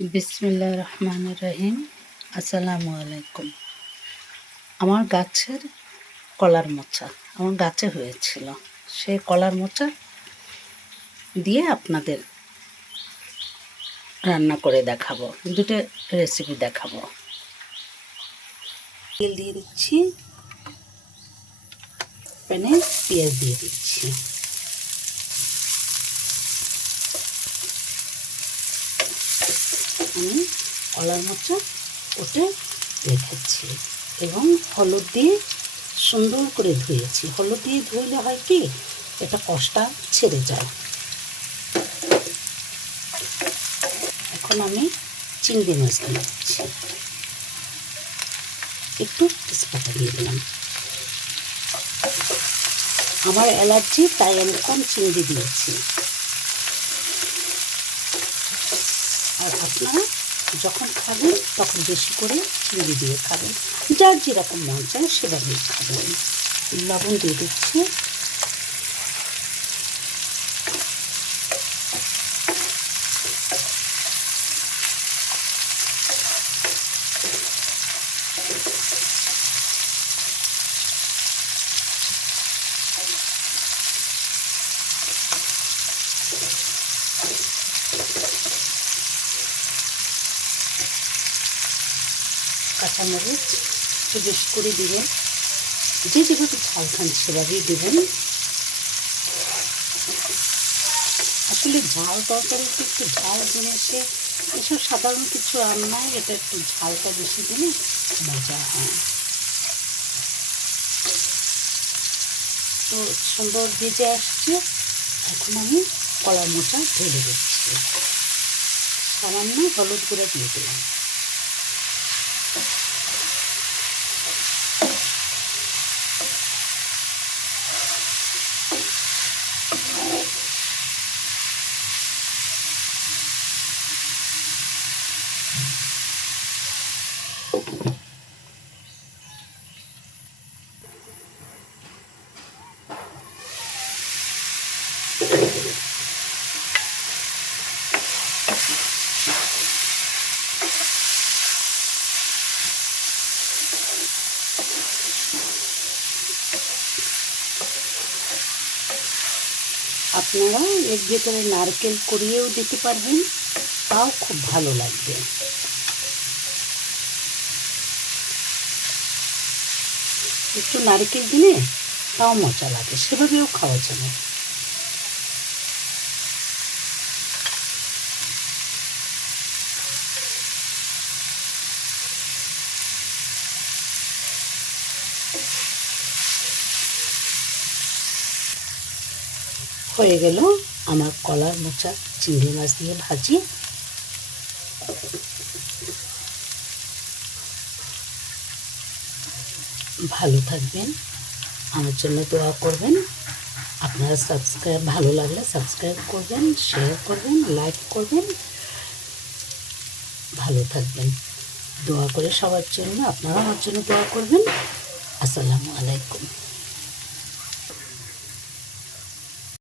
বিসমিল্লাহির রহমানির রহিম। আসসালামু আলাইকুম। আমার গাছের কলার মোচা আমার গাছে হয়েছিল, সেই কলার মোচা দিয়ে আপনাদের রান্না করে দেখাবো, দুটো রেসিপি দেখাবো। তেল দিয়ে দিচ্ছি, প্যানে পেঁয়াজ দিয়ে দিচ্ছি। আমি কলার মোচা ওটে রেখেছি এবং হলুদ দিয়ে সুন্দর করে ধুয়েছি। হলুদ দিয়ে ধুইলে হয় কি, এটা কষটা ছেড়ে যায়। এখন আমি চিংড়ি মাছ দিয়ে দিচ্ছি, একটু তেজপাতা দিয়ে দিলাম। আমার অ্যালার্জি, তাই আমি কম চিংড়ি দিয়েছি। আর আপনারা যখন খাবেন তখন বেশি করে চিংড়ি দিয়ে খাবেন, যার যেরকম মন চায় সেভাবেই খাবেন। লবণ দিয়ে দিচ্ছি, কাঁচামরিচ একটু বেশি করে দিবেন, যে যেভাবে ঝাল খান সেভাবেই দেবেন। আসলে ঝাল তরকারিতে একটু ঝাল জিনিসে এসব সাধারণ কিছু রান্নায় এটা একটু ঝালটা বেশি দিলে মজা হয়। তো সুন্দর ভেজে আসছে। এখন আমি কলার মোচা ঢেলে দিচ্ছি, সামান্য হলুদ গুঁড়া দিয়ে দিলাম। আপনারা এর ভেতরে নারকেল কুড়িয়েও দিতে পারবেন, তাও খুব ভালো লাগবে। একটু নারকেল দিলে তাও মজা লাগে, সেভাবেও খাওয়া যাবে। হয়ে গেল আমার কলার মোচা চিংড়ি মাছ দিয়ে ভাজি। ভালো থাকবেন, আমার জন্য দোয়া করবেন। আপনারা ভালো লাগলে সাবস্ক্রাইব করবেন, শেয়ার করবেন, লাইক করবেন। ভালো থাকবেন, দোয়া করে সবার জন্য। আপনারা আমার জন্য দোয়া করবেন। আসসালামু আলাইকুম।